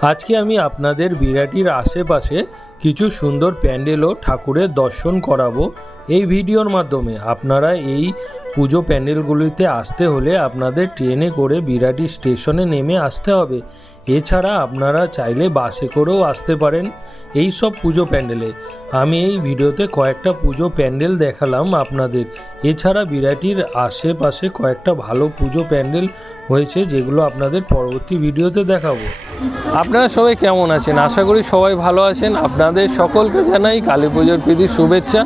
আজকে আমি আপনাদের বিরাটির আশেপাশে কিছু সুন্দর প্যান্ডেল ও ঠাকুরের দর্শন করাবো। এই ভিডিওর মাধ্যমে আপনারা এই পুজো প্যান্ডেলগুলিতে আসতে হলে আপনাদের ট্রেনে করে বিরাটি স্টেশনে নেমে আসতে হবে। এছাড়া আপনারা চাইলে বাসে করেও আসতে পারেন এই সব পুজো প্যান্ডেলে। আমি এই ভিডিওতে কয়েকটা পুজো প্যান্ডেল দেখালাম আপনাদের। এছাড়া বিরাটির আশেপাশে কয়েকটা ভালো পুজো প্যান্ডেল হয়েছে যেগুলো আপনাদের পরবর্তী ভিডিওতে দেখাবো। আপনারা সবাই কেমন আছেন? আশা করি সবাই ভালো আছেন। আপনাদের সকলকে জানাই কালী পুজোর প্রীতি, শুভেচ্ছা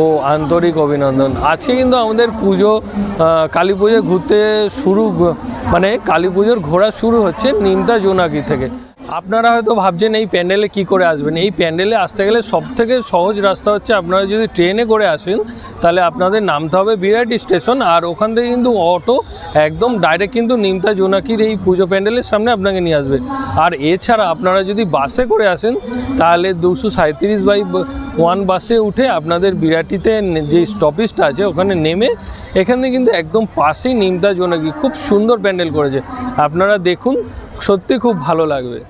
ও আন্তরিক অভিনন্দন। আজকে কিন্তু আমাদের পুজো কালী পুজো ঘুরতে শুরু মানে কালী পুজোর ঘোরা শুরু হচ্ছে নিন্দা জোনাকি থেকে। আপনারা হয়তো ভাবছেন এই প্যান্ডেলে কি করে আসবেন? এই প্যান্ডেলে আসতে গেলে সব থেকে সহজ রাস্তা হচ্ছে আপনারা যদি ট্রেনে করে আসেন, তাহলে আপনাদের নামতে হবে বিরাটি স্টেশন আর ওখান থেকে কিন্তু অটো একদম ডাইরেক্ট কিন্তু নিমতা জোনাকির এই পুজো প্যান্ডেলের সামনে আপনাকে নিয়ে আসবে। আর এছাড়া আপনারা যদি বাসে করে আসেন, তাহলে দুশো সাঁত্রিশ বাই ওয়ান বাসে উঠে আপনাদের বিরাটিতে যে স্টপেজটা আছে ওখানে নেমে এখানে কিন্তু একদম পাশেই নিমতা জোনাকি খুব সুন্দর প্যান্ডেল করেছে। আপনারা দেখুন, সত্যি খুব ভালো লাগবে।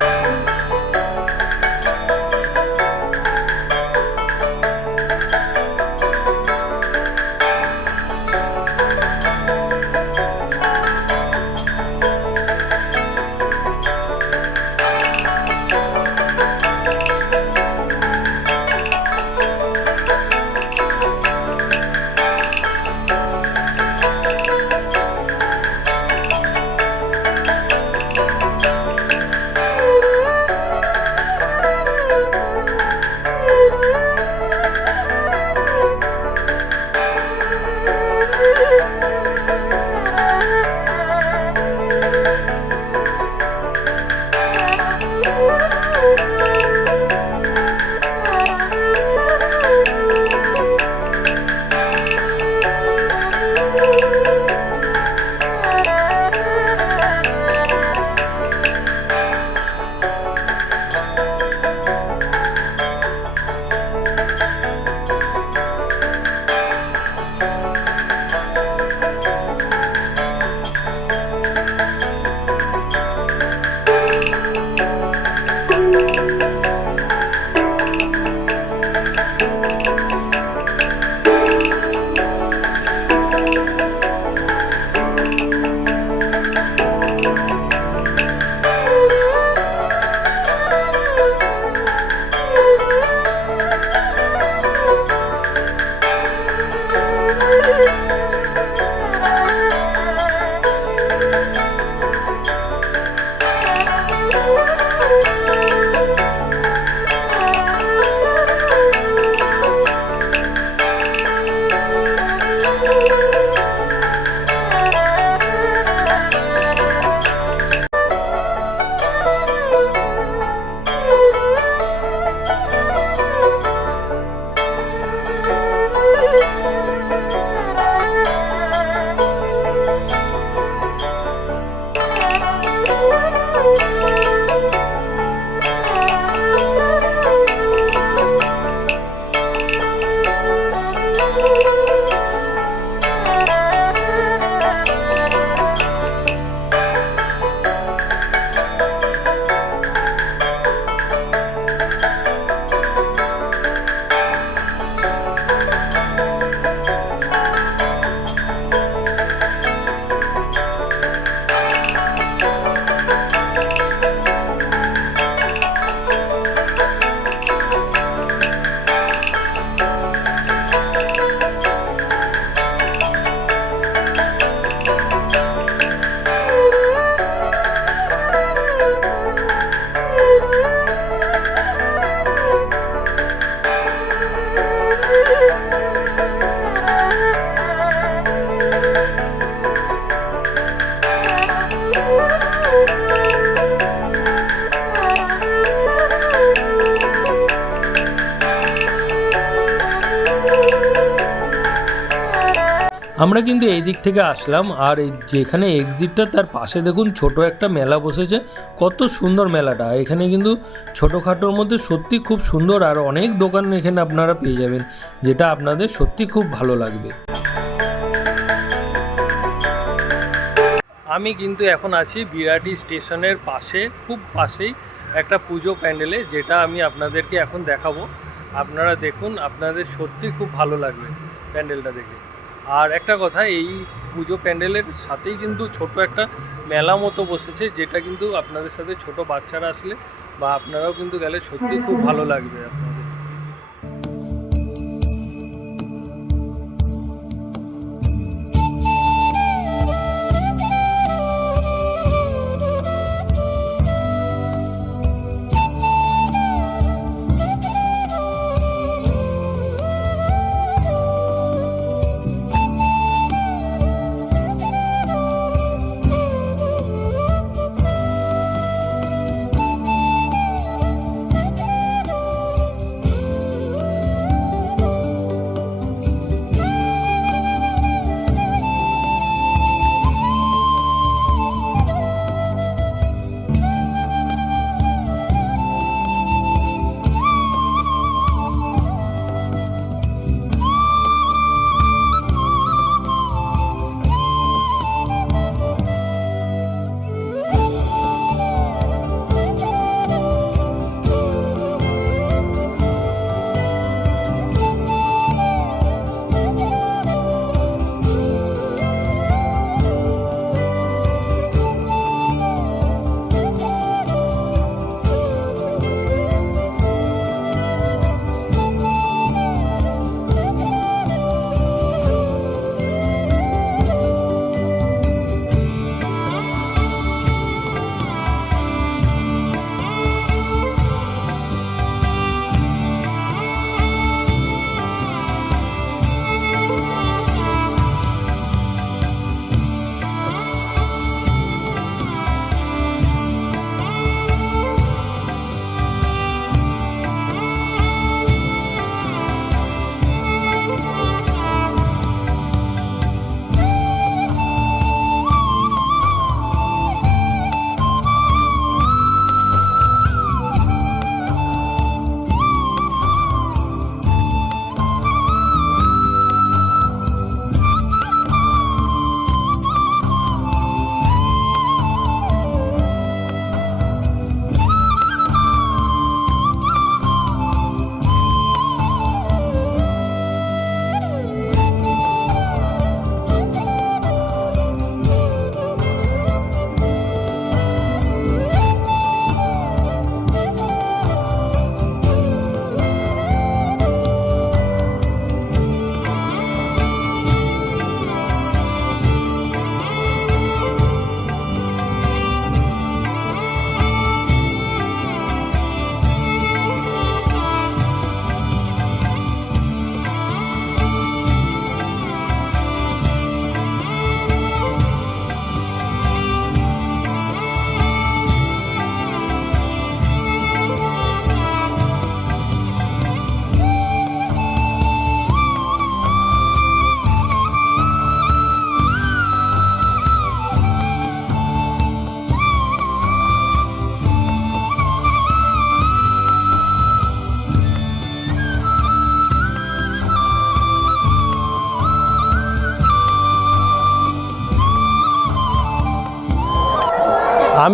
আমরা কিন্তু এই দিক থেকে আসলাম, আর যেখানে এক্সিটটা তার পাশে দেখুন ছোট একটা মেলা বসেছে। কত সুন্দর মেলাটা। এখানে কিন্তু ছোটোখাটোর মধ্যে সত্যি খুব সুন্দর, আর অনেক দোকান এখানে আপনারা পেয়ে যাবেন, যেটা আপনাদের সত্যি খুব ভালো লাগবে। আমি কিন্তু এখন আছি বিরাটি স্টেশনের পাশে, খুব পাশেই একটা পুজো প্যান্ডেলে, যেটা আমি আপনাদেরকে এখন দেখাবো। আপনারা দেখুন, আপনাদের সত্যি খুব ভালো লাগবে প্যান্ডেলটা দেখে। আর একটা কথা এই পুজো প্যান্ডেলের সাথেই কিন্তু ছোট একটা মেলা মতো বসেছে যেটা কিন্তু আপনাদের সাথে ছোট বাচ্চারা আসলে বা আপনারাও কিন্তু গেলে সত্যি খুব ভালো লাগবে আপনাদের।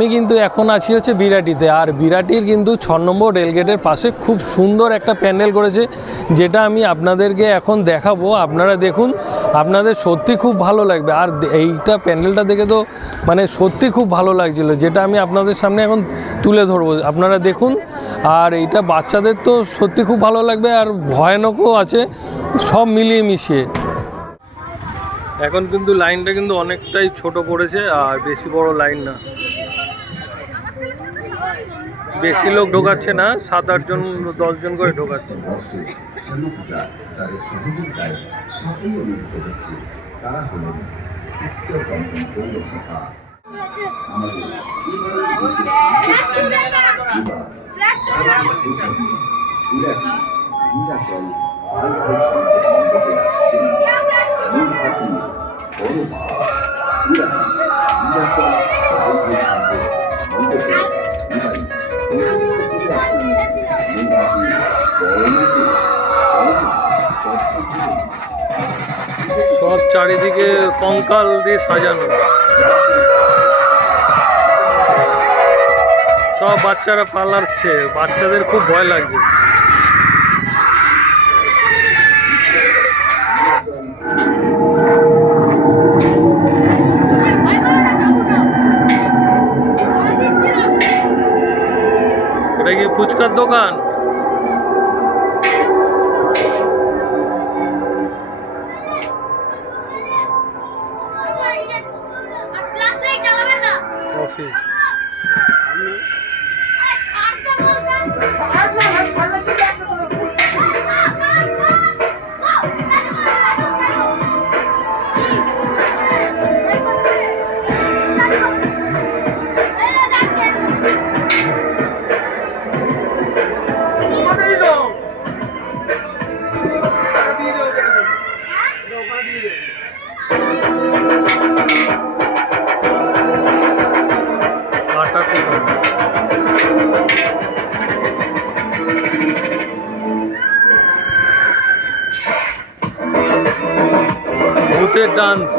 আমি কিন্তু এখন আছি হচ্ছে বিরাটিতে, আর বিরাটির কিন্তু ছ নম্বর রেলগেটের পাশে খুব সুন্দর একটা প্যান্ডেল করেছে, যেটা আমি আপনাদেরকে এখন দেখাবো। আপনারা দেখুন, আপনাদের সত্যি খুব ভালো লাগবে। আর এইটা প্যান্ডেলটা দেখে তো মানে সত্যি খুব ভালো লাগছিল, যেটা আমি আপনাদের সামনে এখন তুলে ধরবো। আপনারা দেখুন, আর এইটা বাচ্চাদের তো সত্যি খুব ভালো লাগবে, আর ভয়ানকও আছে, সব মিলিয়ে মিশিয়ে। এখন কিন্তু লাইনটা কিন্তু অনেকটাই ছোট পড়েছে আর বেশি বড় লাইন না। বেশি লোক ঢোকাচ্ছে না সাত আটজন দশজন করে ঢোকাচ্ছে। ফ্ল্যাশ চলে সব চারিদিকে কঙ্কাল দিয়ে সাজানো। সব বাচ্চারা পালাচ্ছে, বাচ্চাদের খুব ভয় লাগছে। এটা কি ফুচকার দোকান? dance.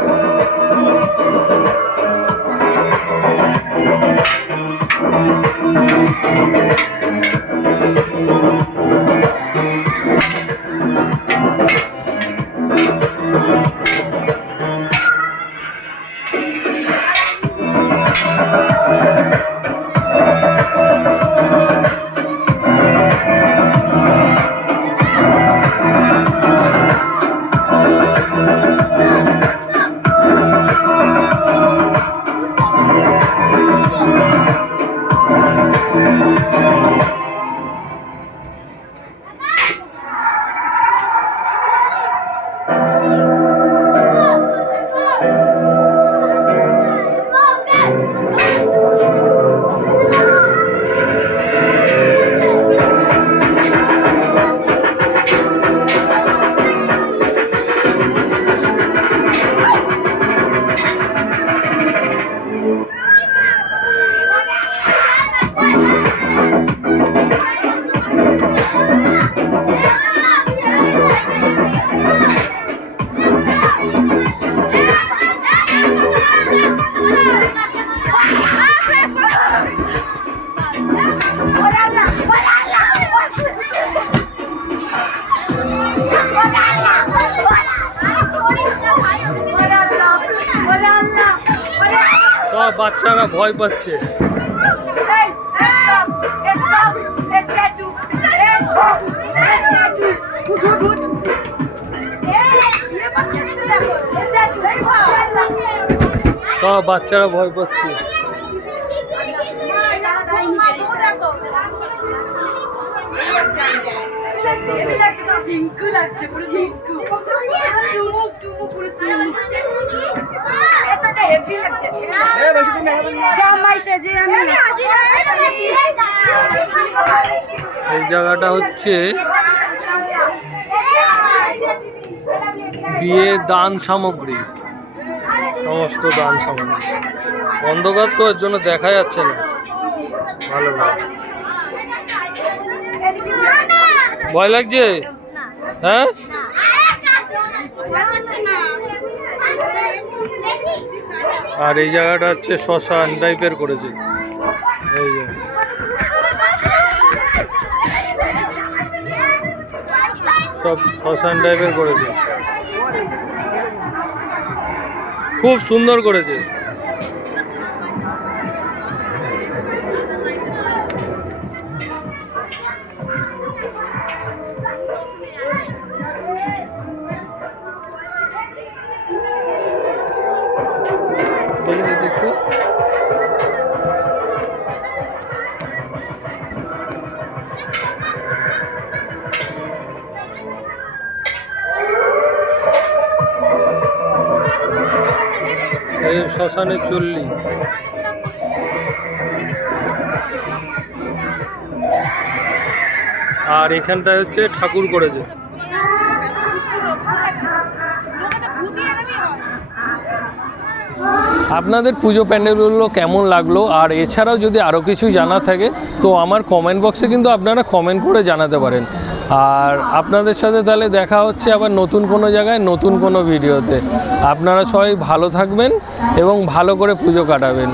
সব বাচ্চারা ভয় পাচ্ছে। সব বাচ্চারা ভয় পাচ্ছে। লাগছে পুরো চিঙ্কু চুমুক চুমুক পুরো চুমুক এই জায়গাটা হচ্ছে বিয়ে দান সামগ্রী সমস্ত দান সামগ্রী। অন্ধকার তো এর জন্য দেখা যাচ্ছে না। ভালো ভালো ভয় লাগছে? হ্যাঁ? আর এই জায়গাটা হচ্ছে শ্মশান টাইপের করেছে। এই যে। সব শ্মশান টাইপের করেছে। খুব সুন্দর করেছে। শ্মশানে চললি আর এখানটায় হচ্ছে ঠাকুর করেছে। আপনাদের পুজো প্যান্ডেলগুলো কেমন লাগল? আর এছাড়াও যদি আরও কিছু জানা থাকে, তো আমার কমেন্ট বক্সে কিন্তু আপনারা কমেন্ট করে জানাতে পারেন। আর আপনাদের সাথে তাহলে দেখা হচ্ছে আবার নতুন কোনো জায়গায়, নতুন কোনো ভিডিওতে। আপনারা সবাই ভালো থাকবেন এবং ভালো করে পুজো কাটাবেন।